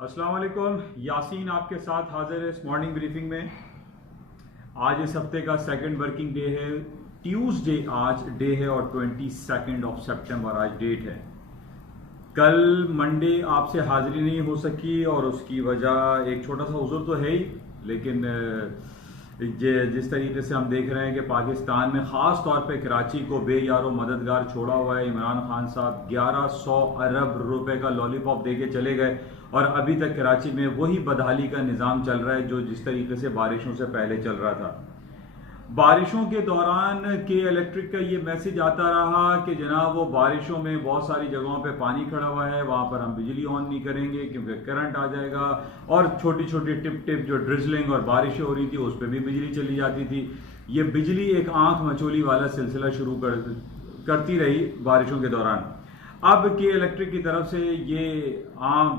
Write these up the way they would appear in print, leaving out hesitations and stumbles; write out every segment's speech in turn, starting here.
अस्सलाम वालेकुम, यासीन आपके साथ हाजिर है इस मॉर्निंग ब्रीफिंग में। आज इस हफ्ते का सेकंड वर्किंग डे है, ट्यूसडे आज डे है और 22 सितंबर आज डेट है। कल मंडे आपसे हाजिरी नहीं हो सकी और उसकी वजह एक छोटा सा उज़्र तो है ही, लेकिन जिस तरीके से हम देख रहे हैं कि पाकिस्तान में ख़ास तौर पे कराची को बेयारो मददगार छोड़ा हुआ है। इमरान खान साहब 1100 अरब रुपए का लॉलीपॉप दे के चले गए और अभी तक कराची में वही बदहाली का निज़ाम चल रहा है जो जिस तरीके से बारिशों से पहले चल रहा था। बारिशों के दौरान के इलेक्ट्रिक का ये मैसेज आता रहा कि जनाब वो बारिशों में बहुत सारी जगहों पे पानी खड़ा हुआ है, वहां पर हम बिजली ऑन नहीं करेंगे क्योंकि करंट आ जाएगा। और छोटी छोटी टिप टिप जो ड्रिजलिंग और बारिशें हो रही थी उस पर भी बिजली चली जाती थी। ये बिजली एक आंख मचोली वाला सिलसिला शुरू करती रही बारिशों के दौरान। अब के इलेक्ट्रिक की तरफ से ये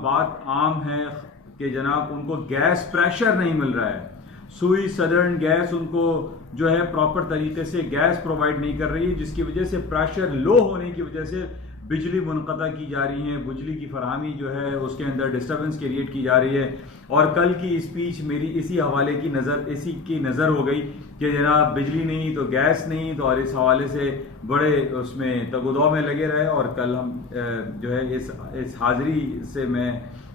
बात आम है कि जनाब उनको गैस प्रेशर नहीं मिल रहा है। सुई सदर्न गैस उनको जो है प्रॉपर तरीके से गैस प्रोवाइड नहीं कर रही है, जिसकी वजह से प्रेशर लो होने की वजह से बिजली मुनक़ता की जा रही है। बिजली की फरहमी जो है उसके अंदर डिस्टर्बेंस क्रिएट की जा रही है। और कल की स्पीच मेरी इसी हवाले की नज़र हो गई कि जनाब बिजली नहीं तो गैस नहीं, तो और इस हवाले से बड़े उसमें तगुदौ में लगे रहे। और कल हम जो है इस हाजिरी से मैं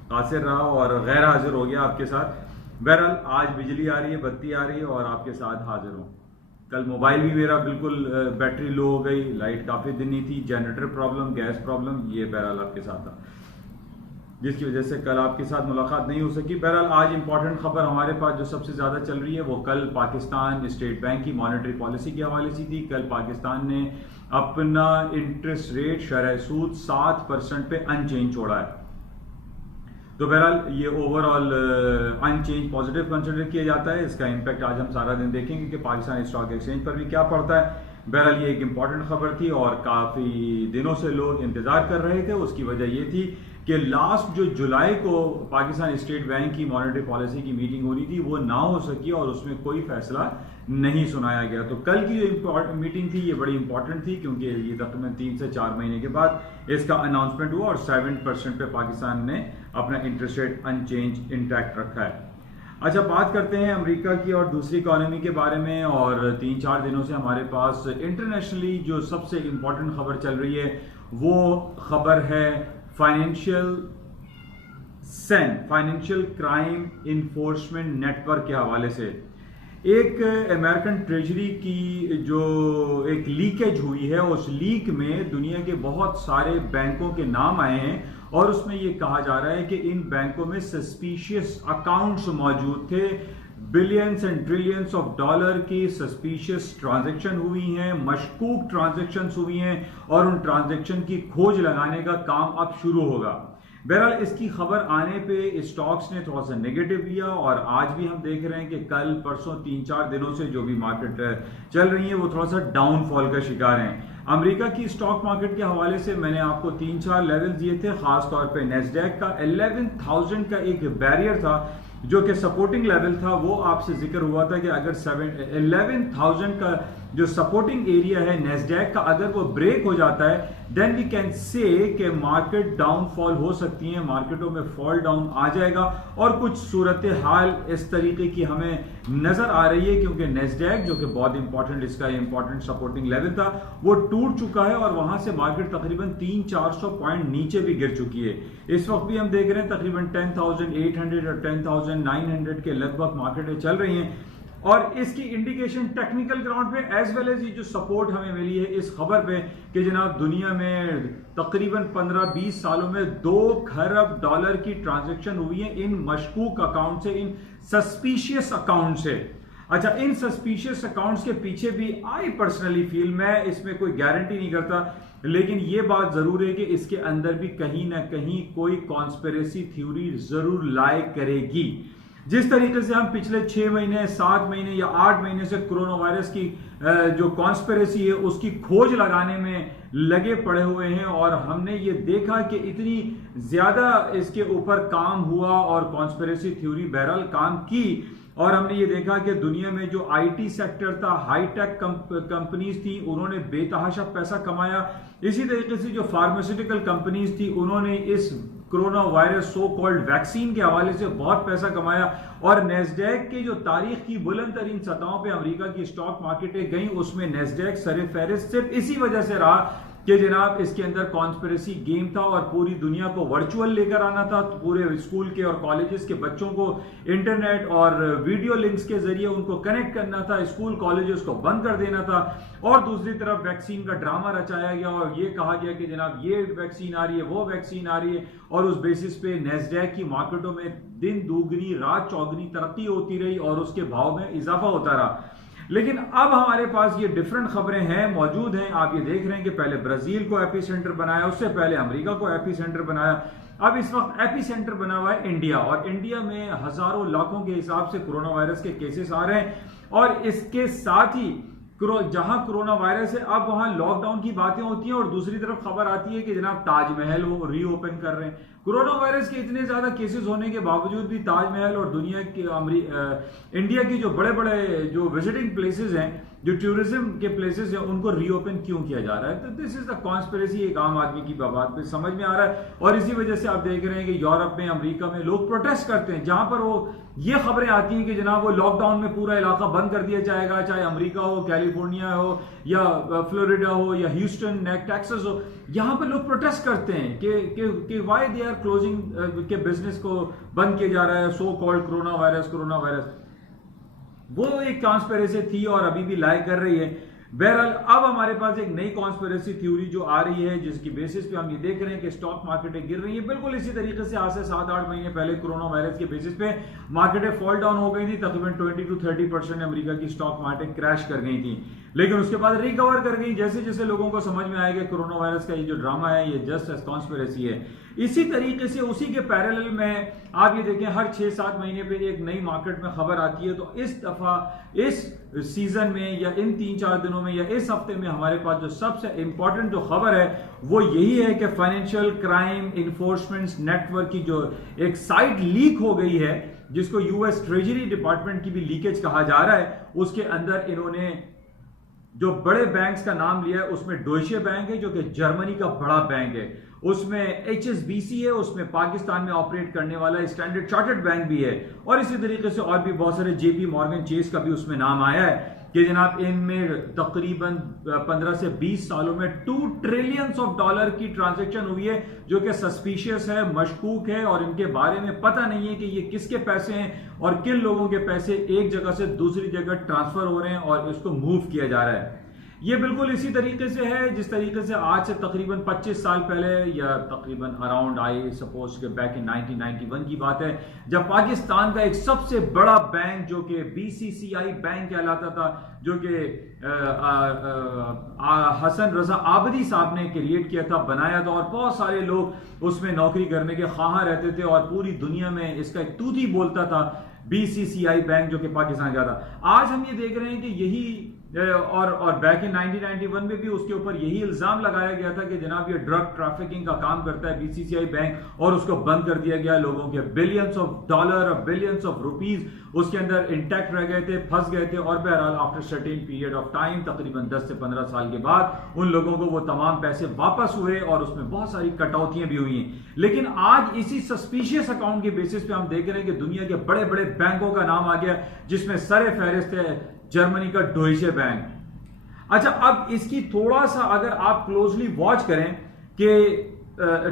कासिर रहा और गैर हाजिर हो गया आपके साथ। बहरहाल आज बिजली आ रही है, बत्ती आ रही है और आपके साथ हाजिर हूँ। कल मोबाइल भी मेरा बिल्कुल बैटरी लो हो गई, लाइट काफ़ी दिन नहीं थी, जनरेटर प्रॉब्लम, गैस प्रॉब्लम, ये बहरहाल आपके साथ था, जिसकी वजह से कल आपके साथ मुलाकात नहीं हो सकी। बहरहाल आज इंपॉर्टेंट खबर हमारे पास जो सबसे ज़्यादा चल रही है वो कल पाकिस्तान स्टेट बैंक की मॉनेटरी पॉलिसी के हवाले से थी। कल पाकिस्तान ने अपना इंटरेस्ट रेट शरह सूद 7% पे अनचेंज छोड़ा है। तो बहरहाल ये ओवरऑल अनचेंज पॉजिटिव कंसिडर किया जाता है। इसका इम्पैक्ट आज हम सारा दिन देखेंगे कि पाकिस्तान स्टॉक एक्सचेंज पर भी क्या पड़ता है। बहरहाल ये एक इम्पॉर्टेंट खबर थी और काफ़ी दिनों से लोग इंतजार कर रहे थे। उसकी वजह ये थी कि लास्ट जो जुलाई को पाकिस्तान स्टेट बैंक की मॉनेटरी पॉलिसी की मीटिंग होनी थी वो ना हो सकी और उसमें कोई फैसला नहीं सुनाया गया। तो कल की जो मीटिंग थी ये बड़ी इंपॉर्टेंट थी क्योंकि ये तकरीबन 3 से 4 महीने के बाद इसका अनाउंसमेंट हुआ और 7% पे पाकिस्तान ने अपना इंटरेस्ट रेट अनचेंज इंटैक्ट रखा है। अच्छा, बात करते हैं अमेरिका की और दूसरी इकोनॉमी के बारे में। और 3-4 दिनों से हमारे पास इंटरनेशनली जो सबसे इंपॉर्टेंट खबर चल रही है वो खबर है फाइनेंशियल क्राइम इन्फोर्समेंट नेटवर्क के हवाले से। एक अमेरिकन ट्रेजरी की जो एक लीकेज हुई है, उस लीक में दुनिया के बहुत सारे बैंकों के नाम आए हैं और उसमें ये कहा जा रहा है कि इन बैंकों में सस्पिशियस अकाउंट्स मौजूद थे। Billions and trillions of dollar की सस्पिशियस ट्रांजैक्शन हुई हैं, मशकूक ट्रांजैक्शंस हुई हैं और उन ट्रांजैक्शन की खोज लगाने का काम अब शुरू होगा। बहरहाल इसकी खबर आने पे स्टॉक्स ने थोड़ा सा नेगेटिव लिया और आज भी हम देख रहे हैं कि कल परसों 3-4 दिनों से जो भी मार्केट चल रही है वो थोड़ा सा डाउनफॉल का शिकार हैं। अमेरिका की स्टॉक मार्केट के हवाले से मैंने आपको 3-4 लेवल दिए थे। खास तौर पे नेस्डैक का 11,000 का एक बैरियर था जो कि सपोर्टिंग लेवल था, वो आपसे जिक्र हुआ था कि अगर 11,000 का जो सपोर्टिंग एरिया है नेस्डैक का अगर वो ब्रेक हो जाता है देन वी कैन से कि मार्केट डाउनफॉल हो सकती है, मार्केटों में फॉल डाउन आ जाएगा और कुछ सूरत हाल इस तरीके की हमें नजर आ रही है क्योंकि नेस्डैक जो कि बहुत इंपॉर्टेंट इसका इंपॉर्टेंट सपोर्टिंग लेवल था वो टूट चुका है और वहां से मार्केट तकरीबन 300-400 पॉइंट नीचे भी गिर चुकी है। इस वक्त भी हम देख रहे हैं तकरीबन 10,800 और 10,900 के लगभग मार्केटें चल रही हैं और इसकी इंडिकेशन टेक्निकल ग्राउंड पे एज वेल एज ये जो सपोर्ट हमें मिली है इस खबर पे कि जनाब दुनिया में तकरीबन 15-20 सालों में 2 खरब डॉलर की ट्रांजैक्शन हुई है इन मशकूक अकाउंट से, इन सस्पिशियस अकाउंट से। अच्छा, इन सस्पिशियस अकाउंट्स के पीछे भी आई पर्सनली फील, मैं इसमें कोई गारंटी नहीं करता, लेकिन ये बात जरूर है कि इसके अंदर भी कहीं ना कहीं कोई कॉन्स्पिरेसी थ्योरी जरूर लाई करेगी। जिस तरीके से हम पिछले 6 महीने 7 महीने या 8 महीने से कोरोना वायरस की जो कॉन्स्पिरेसी है उसकी खोज लगाने में लगे पड़े हुए हैं और हमने ये देखा कि इतनी ज्यादा इसके ऊपर काम हुआ और कॉन्स्पिरेसी थ्योरी बहरहाल काम की और हमने ये देखा कि दुनिया में जो आईटी सेक्टर था, हाईटेक कंपनीज थी, उन्होंने बेतहाशा पैसा कमाया। इसी तरीके से जो फार्मास्यूटिकल कंपनीज थी उन्होंने इस corona virus so called vaccine के हवाले से बहुत पैसा कमाया और नेस्डैक के जो तारीख की बुलंद तरीन सतहों पे अमेरिका की स्टॉक मार्केटें गई, उसमें नेस्डैक सर फहरिस्त सिर्फ इसी वजह से रहा कि जनाब इसके अंदर कॉन्स्पिरेसी गेम था और पूरी दुनिया को वर्चुअल लेकर आना था। तो पूरे स्कूल के और कॉलेजेस के बच्चों को इंटरनेट और वीडियो लिंक्स के जरिए उनको कनेक्ट करना था, स्कूल कॉलेजेस को बंद कर देना था और दूसरी तरफ वैक्सीन का ड्रामा रचाया गया और ये कहा गया कि जनाब ये वैक्सीन आ रही है, वो वैक्सीन आ रही है और उस बेसिस पे नेस्डैक की मार्केटों में दिन दोगुनी रात चौगुनी तरक्की होती रही और उसके भाव में इजाफा होता रहा। लेकिन अब हमारे पास ये डिफरेंट खबरें हैं, मौजूद हैं। आप ये देख रहे हैं कि पहले ब्राजील को एपी सेंटर बनाया, उससे पहले अमेरिका को एपी सेंटर बनाया, अब इस वक्त एपी सेंटर बना हुआ है इंडिया और इंडिया में हजारों लाखों के हिसाब से कोरोना वायरस के केसेस आ रहे हैं और इसके साथ ही जहां कोरोना वायरस है अब वहां लॉकडाउन की बातें होती हैं और दूसरी तरफ खबर आती है कि जनाब ताजमहल वो रीओपन कर रहे हैं। कोरोना वायरस के इतने ज्यादा केसेस होने के बावजूद भी ताजमहल और दुनिया के इंडिया की जो बड़े बड़े जो विजिटिंग प्लेसेस हैं, जो टूरिज्म के प्लेसेस हैं, उनको रीओपन क्यों किया जा रहा है? तो दिस इज द कॉन्स्पिरेसी, एक आम आदमी की बात पे समझ में आ रहा है और इसी वजह से आप देख रहे हैं कि यूरोप में, अमेरिका में लोग प्रोटेस्ट करते हैं जहां पर वो ये खबरें आती हैं कि जनाब वो लॉकडाउन में पूरा इलाका बंद कर दिया जाएगा, चाहे अमेरिका हो, कैलिफोर्निया हो या फ्लोरिडा हो या ह्यूस्टन, टेक्सास हो। यहां पर लोग प्रोटेस्ट करते हैं कि व्हाई दे आर क्लोजिंग, के बिजनेस को बंद किया जा रहा है, सो कॉल्ड कोरोना वायरस। वो एक कॉन्स्पिरेसी थी और अभी भी लाई कर रही है। बहरहाल अब हमारे पास एक नई कॉन्स्पिरेसी थ्योरी जो आ रही है जिसकी बेसिस पे हम ये देख रहे हैं कि स्टॉक मार्केटें गिर रही है। बिल्कुल इसी तरीके से आज से 7-8 महीने पहले कोरोना वायरस के बेसिस पे मार्केटें फॉल डाउन हो गई थी, तकरीबन 20 to 30% अमेरिका की स्टॉक मार्केट क्रैश कर गई थी, लेकिन उसके बाद रिकवर कर गई जैसे जैसे लोगों को समझ में आएगा कोरोना वायरस का ये जो ड्रामा है ये जस्ट एज कॉन्स्पिरेसी है। इसी तरीके से उसी के पैरेलल में आप ये देखें हर 6-7 महीने पे एक नई मार्केट में खबर आती है। तो इस दफा इस सीजन में या इन 3-4 दिनों में या इस हफ्ते में हमारे पास जो सबसे इंपॉर्टेंट जो खबर है वो यही है कि फाइनेंशियल क्राइम इन्फोर्समेंट नेटवर्क की जो एक साइट लीक हो गई है, जिसको यूएस ट्रेजरी डिपार्टमेंट की भी लीकेज कहा जा रहा है, उसके अंदर इन्होंने जो बड़े बैंक्स का नाम लिया है उसमें डोइचे बैंक है जो कि जर्मनी का बड़ा बैंक है, उसमें HSBC है, उसमें पाकिस्तान में ऑपरेट करने वाला स्टैंडर्ड चार्टर्ड बैंक भी है और इसी तरीके से और भी बहुत सारे JP मॉर्गन चेस का भी उसमें नाम आया है कि जनाब इनमें तकरीबन 15 से 20 सालों में $2 ट्रिलियन की ट्रांजैक्शन हुई है जो कि सस्पिशियस है, मशकूक है और इनके बारे में पता नहीं है कि ये किसके पैसे हैं और किन लोगों के पैसे एक जगह से दूसरी जगह ट्रांसफर हो रहे हैं और इसको मूव किया जा रहा है। ये बिल्कुल इसी तरीके से है जिस तरीके से आज से तकरीबन 25 साल पहले या तकरीबन अराउंड आई सपोज के बैक इन 1991 की बात है जब पाकिस्तान का एक सबसे बड़ा बैंक जो कि BCCI बैंक कहलाता था, जो कि हसन रजा आबदी साहब ने क्रिएट किया था, बनाया था और बहुत सारे लोग उसमें नौकरी करने के ख्वाह रहते थे और पूरी दुनिया में इसका एक तूती बोलता था BCCI बैंक जो कि पाकिस्तान का था। आज हम ये देख रहे हैं कि यही और बैक इन 1991 में भी उसके ऊपर यही इल्जाम लगाया गया था कि जनाब ये ड्रग ट्रैफिकिंग का काम करता है BCCI बैंक और उसको बंद कर दिया गया। लोगों के बिलियंस ऑफ डॉलर और बिलियंस ऑफ रुपीज उसके अंदर इंटैक्ट रह गए थे, फंस गए थे और बहरहाल after certain period of time तकरीबन 10 से 15 साल के बाद उन लोगों को वो तमाम पैसे वापस हुए और उसमें बहुत सारी कटौतियां भी हुई हैं। लेकिन आज इसी सस्पिशियस अकाउंट के बेसिस पे हम देख रहे हैं कि दुनिया के बड़े बड़े बैंकों का नाम आ गया जिसमें सरे फहरिस्त है जर्मनी का डोइचे बैंक। अच्छा, अब इसकी थोड़ा सा अगर आप क्लोजली वॉच करें कि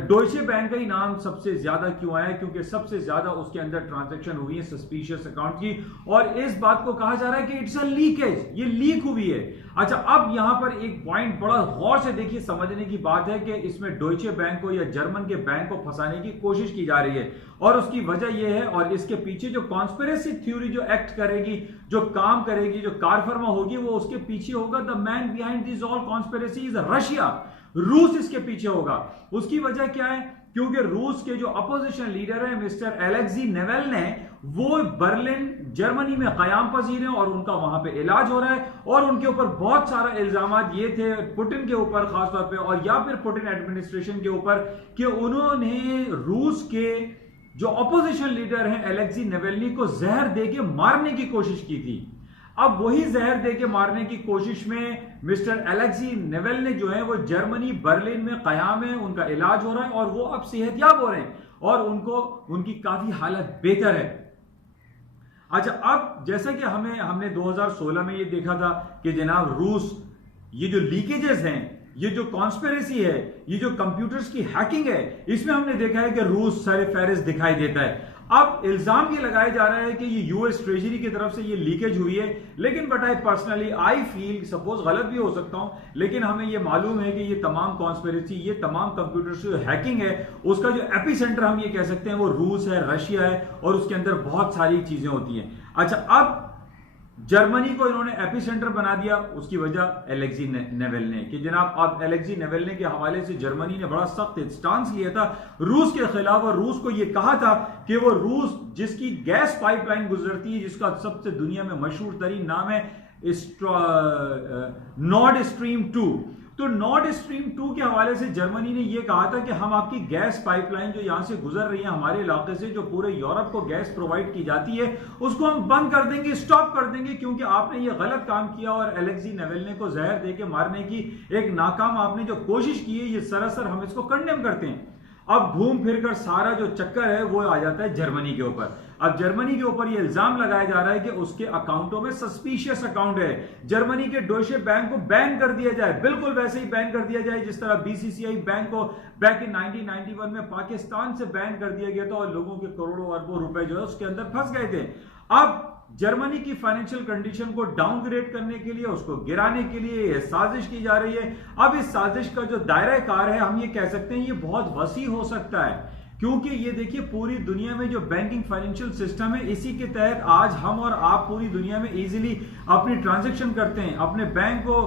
डोइचे बैंक का ही नाम सबसे ज्यादा क्यों आया, क्योंकि सबसे ज्यादा उसके अंदर ट्रांजैक्शन हुई है सस्पिशियस अकाउंट की और इस बात को कहा जा रहा है कि इट्स अ लीकेज, ये लीक हुई है। अच्छा, अब यहां पर एक पॉइंट बड़ा गौर से देखिए, समझने की बात है कि इसमें डोइचे बैंक को या जर्मन के बैंक को फंसाने की कोशिश की जा रही है और उसकी वजह यह है और इसके पीछे जो कॉन्स्पिरेसी थ्योरी जो एक्ट करेगी, जो काम करेगी, जो कारफरमा होगी, वो उसके पीछे होगा the man behind this all conspiracy is Russia. रूस इसके पीछे होगा। उसकी वजह क्या है? क्योंकि रूस के जो अपोजिशन लीडर है मिस्टर एलेक्सी नेवेल्ने, वो बर्लिन जर्मनी में कयाम पजीर हैं और उनका वहां पे इलाज हो रहा है और उनके ऊपर बहुत सारा इल्जामात ये थे पुतिन के ऊपर खासतौर पे और या फिर पुतिन एडमिनिस्ट्रेशन के ऊपर कि उन्होंने रूस के जो अपोजिशन लीडर हैं एलेक्सी नेवेल्नी को जहर देके मारने की कोशिश की थी। अब वही जहर देके मारने की कोशिश में मिस्टर एलेक्सी नेवेल्ने जो है वो जर्मनी बर्लिन में कयाम है, उनका इलाज हो रहा है और वो अब सेहतयाब हो रहे हैं और उनको उनकी काफी हालत बेहतर है। अच्छा, अब जैसा कि हमने 2016 में ये देखा था कि जनाब रूस, ये जो लीकेजेस हैं, ये जो कॉन्स्पिरेसी है, ये जो कंप्यूटर्स की हैकिंग है, इसमें हमने देखा है कि रूस सर फहरिस्त दिखाई देता है। अब इल्जाम ये लगाया जा रहा है कि ये यूएस ट्रेजरी की तरफ से ये लीकेज हुई है, लेकिन बट आई फील, सपोज गलत भी हो सकता हूं, लेकिन हमें ये मालूम है कि ये तमाम कॉन्स्पिरेसी, ये तमाम कंप्यूटर से जो हैकिंग है, उसका जो एपिसेंटर हम ये कह सकते हैं वो रूस है, रशिया है, और उसके अंदर बहुत सारी चीजें होती हैं। अच्छा, अब जर्मनी को इन्होंने एपिसेंटर बना दिया, उसकी वजह एलेक्सी नेवेल्ने कि जनाब अब एलेक्सी नेवेल्ने के हवाले से जर्मनी ने बड़ा सख्त स्टांस लिया था रूस के खिलाफ, और रूस को यह कहा था कि वो रूस जिसकी गैस पाइपलाइन गुजरती है, जिसका सबसे दुनिया में मशहूर तरीन नाम है नॉर्ड स्ट्रीम 2, तो नॉर्ड स्ट्रीम 2 के हवाले से जर्मनी ने यह कहा था कि हम आपकी गैस पाइपलाइन जो यहां से गुजर रही है हमारे इलाके से, जो पूरे यूरोप को गैस प्रोवाइड की जाती है, उसको हम बंद कर देंगे, स्टॉप कर देंगे, क्योंकि आपने ये गलत काम किया और एलेक्सी नेवेल्ने को जहर देके मारने की एक नाकाम आपने जो कोशिश की है, ये सरासर हम इसको कंडेम करते हैं। अब घूम फिरकर सारा जो चक्कर है वो आ जाता है जर्मनी के ऊपर। अब जर्मनी के ऊपर ये इल्जाम लगाया जा रहा है कि उसके अकाउंटों में सस्पिशियस अकाउंट है, जर्मनी के डोइचे बैंक को बैन कर दिया जाए, बिल्कुल वैसे ही बैन कर दिया जाए जिस तरह बीसीसीआई बैंक को बैक इन 1991 में पाकिस्तान से बैन कर दिया गया था और लोगों के करोड़ों अरबों रुपए जो है उसके अंदर फंस गए थे। अब जर्मनी की फाइनेंशियल कंडीशन को डाउनग्रेड करने के लिए, उसको गिराने के लिए यह साजिश की जा रही है। अब इस साजिश का जो दायरा कार है, हम ये कह सकते हैं ये बहुत वसी हो सकता है, क्योंकि ये देखिए पूरी दुनिया में जो बैंकिंग फाइनेंशियल सिस्टम है, इसी के तहत आज हम और आप पूरी दुनिया में इजीली अपनी ट्रांजैक्शन करते हैं, अपने बैंक को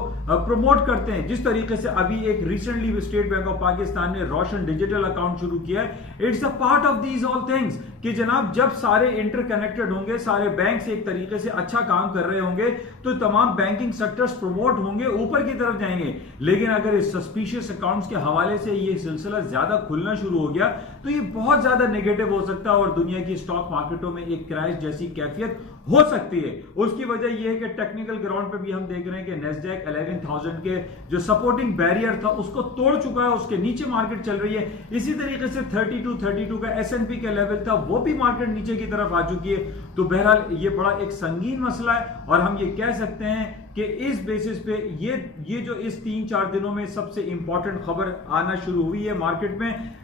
प्रमोट करते हैं। जिस तरीके से अभी एक recently state bank of Pakistan ने रोशन डिजिटल अकाउंट शुरू किया है, it's a part of these all things कि जनाब जब सारे इंटरकनेक्टेड होंगे, सारे बैंक से एक तरीके से अच्छा काम कर रहे होंगे, तो तमाम बैंकिंग सेक्टर्स प्रमोट होंगे, ऊपर की तरफ जाएंगे। लेकिन अगर इस सस्पिशियस अकाउंट्स के हवाले से ये सिलसिला ज्यादा खुलना शुरू हो गया तो ये बहुत ज्यादा नेगेटिव हो सकता है और दुनिया की स्टॉक मार्केटों में एक क्रैश जैसी कैफियत हो सकती है। उसकी वजह यह है कि टेक्निकल ग्राउंड पे भी हम देख रहे हैं कि नेस्डैक 11,000 के जो सपोर्टिंग बैरियर था उसको तोड़ चुका है, उसके नीचे मार्केट चल रही है। इसी तरीके से 32 का एसएनपी का लेवल था, वो भी मार्केट नीचे की तरफ आ चुकी है। तो बहरहाल ये बड़ा एक संगीन मसला है और हम ये कह सकते हैं कि इस बेसिस पे ये जो इस 3-4 दिनों में सबसे इंपॉर्टेंट खबर आना शुरू हुई है मार्केट में,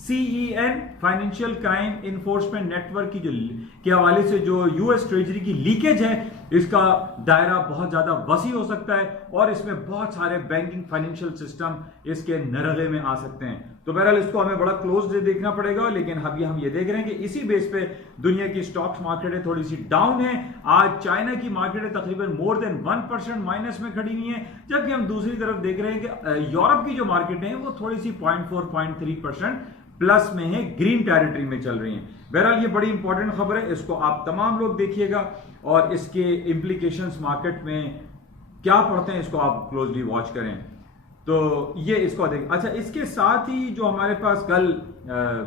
CEN financial crime enforcement network की के हवाले से जो यूएस ट्रेजरी की लीकेज है, इसका दायरा बहुत ज्यादा वसी हो सकता है और इसमें बहुत सारे बैंकिंग फाइनेंशियल सिस्टम इसके नरगे में आ सकते हैं। तो बहरहाल इसको हमें बड़ा क्लोज देखना पड़ेगा, लेकिन अभी हम ये देख रहे हैं कि इसी बेस पे दुनिया की स्टॉक्स मार्केटें थोड़ी सी डाउन है। आज चाइना की मार्केटें तकरीबन मोर देन 1% माइनस में खड़ी हुई हैं, जबकि हम दूसरी तरफ देख रहे हैं कि यूरोप की जो मार्केटें हैं वो थोड़ी सी 0.4-0.3% प्लस में है, ग्रीन टेरिटरी में चल रही हैं। बहरहाल ये बड़ी इंपॉर्टेंट खबर है, इसको आप तमाम लोग देखिएगा और इसके इंप्लीकेशंस मार्केट में क्या पड़ते हैं इसको आप क्लोजली वॉच करें। तो ये इसको देख। अच्छा, इसके साथ ही जो हमारे पास कल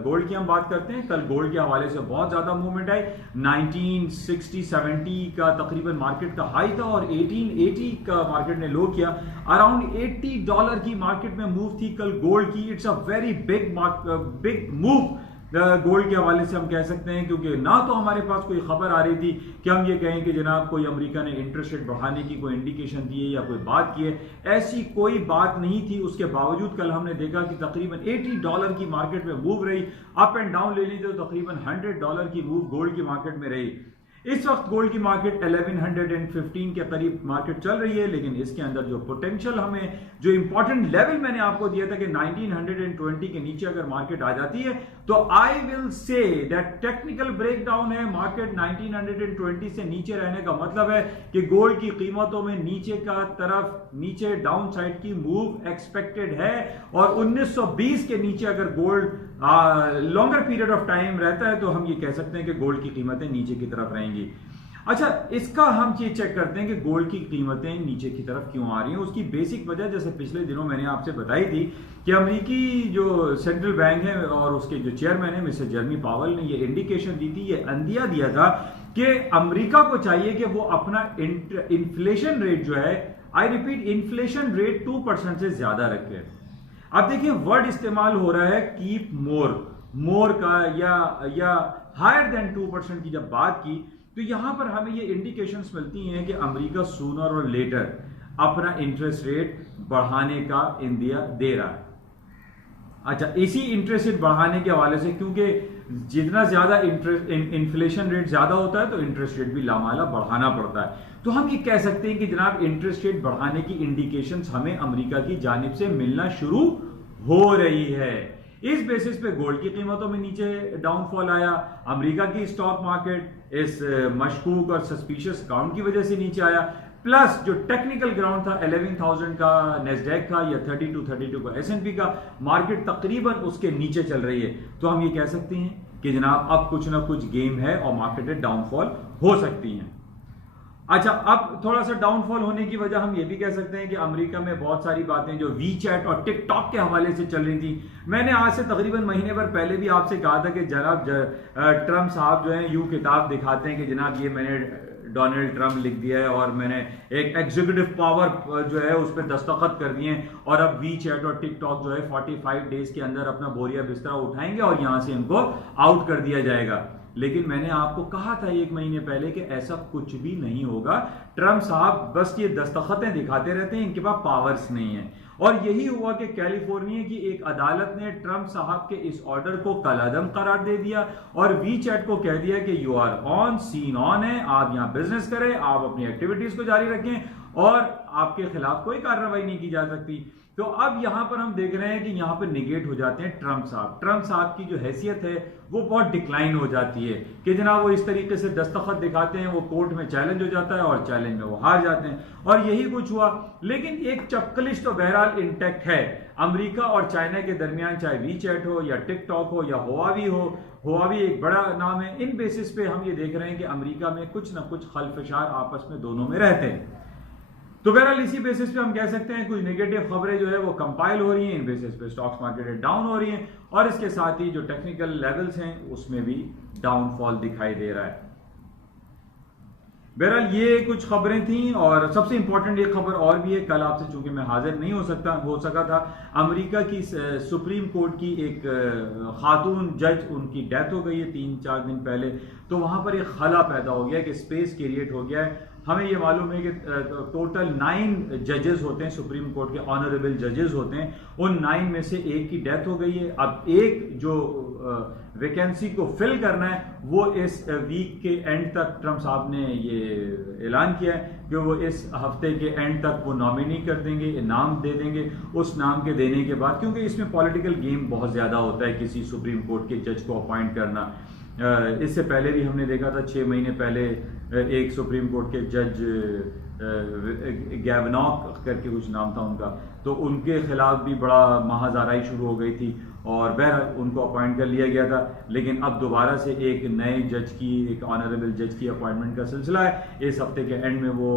गोल्ड की हम बात करते हैं, कल गोल्ड के हवाले से बहुत ज्यादा मूवमेंट आई। 1960-70 का तकरीबन मार्केट का हाई था और 1880 का मार्केट ने लो किया। अराउंड $80 की मार्केट में मूव थी कल गोल्ड की। It's a very big move gold के हवाले से हम कह सकते हैं, क्योंकि ना तो हमारे पास कोई खबर आ रही थी कि हम ये कहें कि जनाब कोई अमेरिका ने इंटरेस्ट रेट बढ़ाने की कोई इंडिकेशन दी है या कोई बात की है, ऐसी कोई बात नहीं थी। उसके बावजूद कल हमने देखा कि तकरीबन $80 की मार्केट में मूव रही, अप एंड डाउन ले ली तो तकरीबन $100 की मूव गोल्ड की मार्केट में रही। इस वक्त गोल्ड की मार्केट 1115 के करीब मार्केट चल रही है, लेकिन इसके अंदर जो पोटेंशियल हमें जो इंपॉर्टेंट लेवल मैंने आपको दिया था कि 1920 के नीचे अगर मार्केट आ जाती है तो I will say that technical breakdown है। मार्केट 1920 से नीचे रहने का मतलब है कि गोल्ड की कीमतों में नीचे का तरफ नीचे डाउन साइड की मूव एक्सपेक्टेड है और 1920 के नीचे अगर gold longer period of time रहता है तो हम ये कह सकते हैं कि गोल्ड की कीमतें नीचे की तरफ रहेंगी। अच्छा, इसका हम ये चेक करते हैं कि गोल्ड की कीमतें नीचे की तरफ क्यों आ रही हैं। उसकी बेसिक वजह जैसे पिछले दिनों मैंने आपसे बताई थी कि अमेरिकी जो सेंट्रल बैंक है और उसके जो चेयरमैन है मिस्टर जेरमी पावेल ने ये इंडिकेशन दी थी, ये अंदिया दिया था कि अमेरिका को चाहिए कि वो अपना इन्फ्लेशन रेट जो है, आई रिपीट, इन्फ्लेशन रेट 2% से ज्यादा रखे। अब देखिए वर्ड इस्तेमाल हो रहा है कीप मोर, मोर का या हायर देन 2% की जब बात की, तो यहां पर हमें ये इंडिकेशंस मिलती हैं कि अमेरिका सूनर और लेटर अपना इंटरेस्ट रेट बढ़ाने का इंडिया दे रहा है। अच्छा, इसी इंटरेस्ट रेट बढ़ाने के हवाले से, क्योंकि जितना ज्यादा इन्फ्लेशन रेट ज्यादा होता है तो इंटरेस्ट रेट भी लामाला बढ़ाना पड़ता है, तो हम ये कह सकते हैं कि जनाब इंटरेस्ट रेट बढ़ाने की इंडिकेशंस हमें अमेरिका की जानिब से मिलना शुरू हो रही है। इस बेसिस पे गोल्ड की कीमतों में नीचे डाउनफॉल आया, अमेरिका की स्टॉक मार्केट इस मशकूक और सस्पिशियस अकाउंट की वजह से नीचे आया, प्लस जो टेक्निकल ग्राउंड था 11,000 का नेस्डैक का या 32 का S&P का, मार्केट तकरीबन उसके नीचे चल रही है। तो हम ये कह सकते हैं कि जनाब अब कुछ ना कुछ गेम है और मार्केट डाउनफॉल हो सकती है। अच्छा, अब थोड़ा सा डाउनफॉल होने की वजह हम ये भी कह सकते हैं कि अमेरिका में बहुत सारी बातें जो वीचैट और टिकटॉक के हवाले से चल रही थी, मैंने आज से तकरीबन महीने भर पहले भी आपसे कहा था कि जनाब ट्रम्प साहब जो हैं यूं किताब दिखाते हैं कि जनाब ये मैंने डोनाल्ड ट्रम्प लिख दिया है और मैंने एक एग्जीक्यूटिव पावर जो है उस पर दस्तखत कर दिए हैं, और अब वीचैट और टिकटॉक जो है 45 डेज के अंदर अपना बोरिया बिस्तरा उठाएंगे और यहां से इनको आउट कर दिया जाएगा। लेकिन मैंने आपको कहा था 1 महीने पहले कि ऐसा कुछ भी नहीं होगा। ट्रम्प साहब बस ये दस्तखतें दिखाते रहते हैं, इनके पास पावर्स नहीं है। और यही हुआ कि कैलिफोर्निया की एक अदालत ने ट्रम्प साहब के इस ऑर्डर को कलादम करार दे दिया और वीचैट को कह दिया कि you are on, scene on है, आप यहां बिजनेस करें, आप अपनी एक्टिविटीज को जारी रखें और आपके खिलाफ कोई कार्रवाई नहीं की जा सकती। तो अब यहां पर हम देख रहे हैं कि यहां पर निगेट हो जाते हैं ट्रम्प साहब। ट्रम्प साहब की जो हैसियत है वो बहुत डिक्लाइन हो जाती है कि जनाब वो इस तरीके से दस्तखत दिखाते हैं, वो कोर्ट में चैलेंज हो जाता है और चैलेंज में वो हार जाते हैं, और यही कुछ हुआ। लेकिन एक चपकलिश तो बहरहाल इंटैक्ट है अमेरिका और चाइना के दरमियान, चाहे वीचैट हो या टिकटॉक हो या हुआवी हो। हुआवी एक बड़ा नाम है। इन बेसिस पे हम ये देख रहे हैं कि अमेरिका में कुछ ना कुछ खलफशार आपस में दोनों में रहते हैं। तो बहरहाल इसी बेसिस पे हम कह सकते हैं कुछ नेगेटिव खबरें जो है वो कंपाइल हो रही हैं, इन बेसिस पे स्टॉक्स मार्केट डाउन हो रही हैं, और इसके साथ ही जो टेक्निकल लेवल्स हैं उसमें भी डाउनफॉल दिखाई दे रहा है। बहरहाल ये कुछ खबरें थी, और सबसे इंपॉर्टेंट एक खबर और भी है। कल आपसे चूंकि मैं हाजिर नहीं हो सका था, अमेरिका की सुप्रीम कोर्ट की एक खातून जज, उनकी डेथ हो गई है 3-4 दिन पहले। तो वहां पर एक खला पैदा हो गया कि स्पेस क्रिएट हो गया है। हमें ये मालूम है कि टोटल 9 जजेस होते हैं, सुप्रीम कोर्ट के ऑनरेबल जजेस होते हैं, उन 9 में से एक की डेथ हो गई है। अब एक जो वैकेंसी को फिल करना है वो इस वीक के एंड तक ट्रम्प साहब ने ये ऐलान किया है कि वो इस हफ्ते के एंड तक वो नॉमिनी कर देंगे, नाम दे देंगे। उस नाम के देने के बाद, क्योंकि इसमें पॉलिटिकल गेम बहुत ज्यादा होता है किसी सुप्रीम कोर्ट के जज को अपॉइंट करना, इससे पहले भी हमने देखा था 6 महीने पहले एक सुप्रीम कोर्ट के जज गैवनॉक करके कुछ नाम था उनका, तो उनके खिलाफ भी बड़ा महाजाराई शुरू हो गई थी और बहरहाल उनको अपॉइंट कर लिया गया था। लेकिन अब दोबारा से एक नए जज की, एक ऑनरेबल जज की अपॉइंटमेंट का सिलसिला है। इस हफ्ते के एंड में वो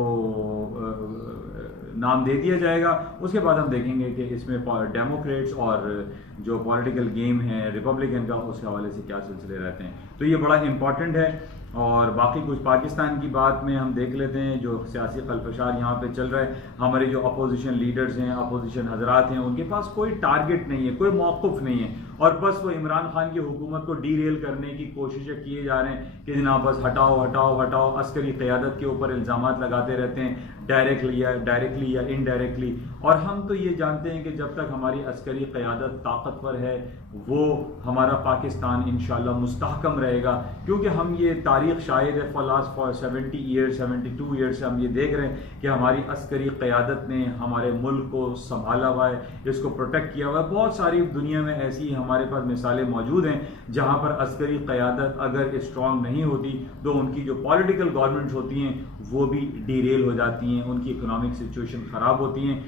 नाम दे दिया जाएगा। उसके बाद हम देखेंगे कि इसमें डेमोक्रेट्स और जो पॉलिटिकल गेम है रिपब्लिकन का, उसके हवाले से क्या सिलसिले रहते हैं। तो ये बड़ा इंपॉर्टेंट है। और बाकी कुछ पाकिस्तान की बात में हम देख लेते हैं जो सियासी खलफशार यहाँ पे चल रहा है। हमारे जो अपोजिशन लीडर्स हैं, अपोजिशन हजरात हैं, उनके पास कोई टारगेट नहीं है, कोई मौक़िफ़ नहीं है, और बस वो इमरान खान की हुकूमत को डीरेल करने की कोशिशें किए जा रहे हैं कि जनाब बस हटाओ हटाओ हटाओ। अस्करी क़यादत के ऊपर इल्ज़ामात लगाते रहते हैं, डायरेक्टली या इनडायरेक्टली। और हम तो ये जानते हैं कि जब तक हमारी अस्करी क़यादत ताकतवर है वो हमारा पाकिस्तान इंशाअल्लाह मुस्तहकम रहेगा, क्योंकि हम ये तारीख शायद है फॉर लास्ट 70 ईयर्स 72 ईयर्स से हम ये देख रहे हैं कि हमारी अस्करी क़यादत ने हमारे मुल्क को संभाला हुआ है, इसको प्रोटेक्ट किया हुआ है। बहुत सारी दुनिया में ऐसी हमारे पास मिसालें मौजूद हैं जहां पर अस्करी क़यादत अगर स्ट्रांग नहीं होती तो उनकी जो पॉलिटिकल गवर्नमेंट्स होती हैं वो भी डीरेल हो जाती हैं, उनकी इकोनॉमिक सिचुएशन ख़राब होती हैं।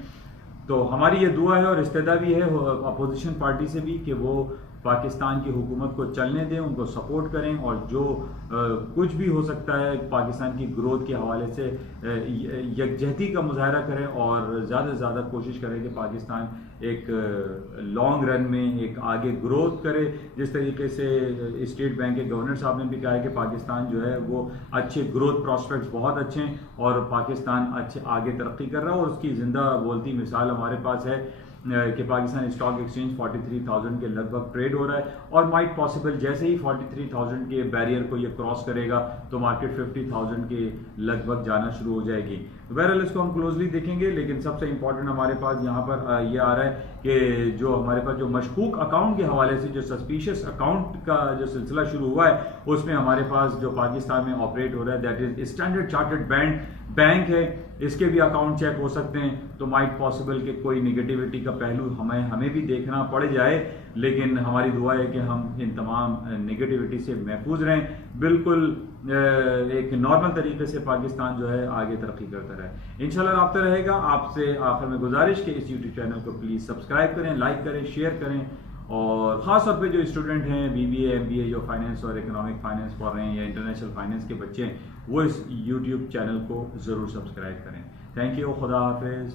तो हमारी ये दुआ है और इस्तेदा भी है अपोजिशन पार्टी से भी कि वो पाकिस्तान की हुकूमत को चलने दें, उनको सपोर्ट करें, और जो कुछ भी हो सकता है पाकिस्तान की ग्रोथ के हवाले से यकजहती का मुजाहरा करें और ज़्यादा से ज़्यादा कोशिश करें कि पाकिस्तान एक लॉन्ग रन में एक आगे ग्रोथ करे। जिस तरीके से स्टेट बैंक के गवर्नर साहब ने भी कहा है कि पाकिस्तान जो है वो अच्छे ग्रोथ प्रॉस्पेक्ट्स बहुत अच्छे हैं और पाकिस्तान अच्छे आगे तरक्की कर रहा है, और उसकी ज़िंदा बोलती मिसाल हमारे पास है कि पाकिस्तान स्टॉक एक्सचेंज 43,000 के लगभग ट्रेड हो रहा है और माइट पॉसिबल जैसे ही 43,000 के बैरियर को ये क्रॉस करेगा तो मार्केट 50,000 के लगभग जाना शुरू हो जाएगी। बहरहाल इसको हम क्लोजली देखेंगे, लेकिन सबसे इंपॉर्टेंट हमारे पास यहाँ पर ये आ रहा है कि जो हमारे पास जो मशकूक अकाउंट के हवाले से जो सस्पिशियस अकाउंट का जो सिलसिला शुरू हुआ है उसमें हमारे पास जो पाकिस्तान में ऑपरेट हो रहा है that is standard chartered bank है, इसके भी अकाउंट चेक हो सकते हैं। तो माइट पॉसिबल कि कोई निगेटिविटी का पहलू हमें भी देखना पड़ जाए, लेकिन हमारी दुआ है कि हम इन तमाम निगेटिविटी से महफूज रहें, बिल्कुल एक नॉर्मल तरीके से पाकिस्तान जो है आगे तरक्की करता रहे। इंशाल्लाह रब्ता रहेगा। आपसे आखिर में गुजारिश कि इस यूट्यूब चैनल को प्लीज़ सब्सक्राइब करें, लाइक करें, शेयर करें, और ख़ास तौर पे जो स्टूडेंट हैं BBA MBA जो फाइनेंस और इकोनॉमिक फाइनेंस पढ़ रहे हैं या इंटरनेशनल फाइनेंस के बच्चे हैं वो इस यूट्यूब चैनल को ज़रूर सब्सक्राइब करें। थैंक यू, खुदा हाफिज़।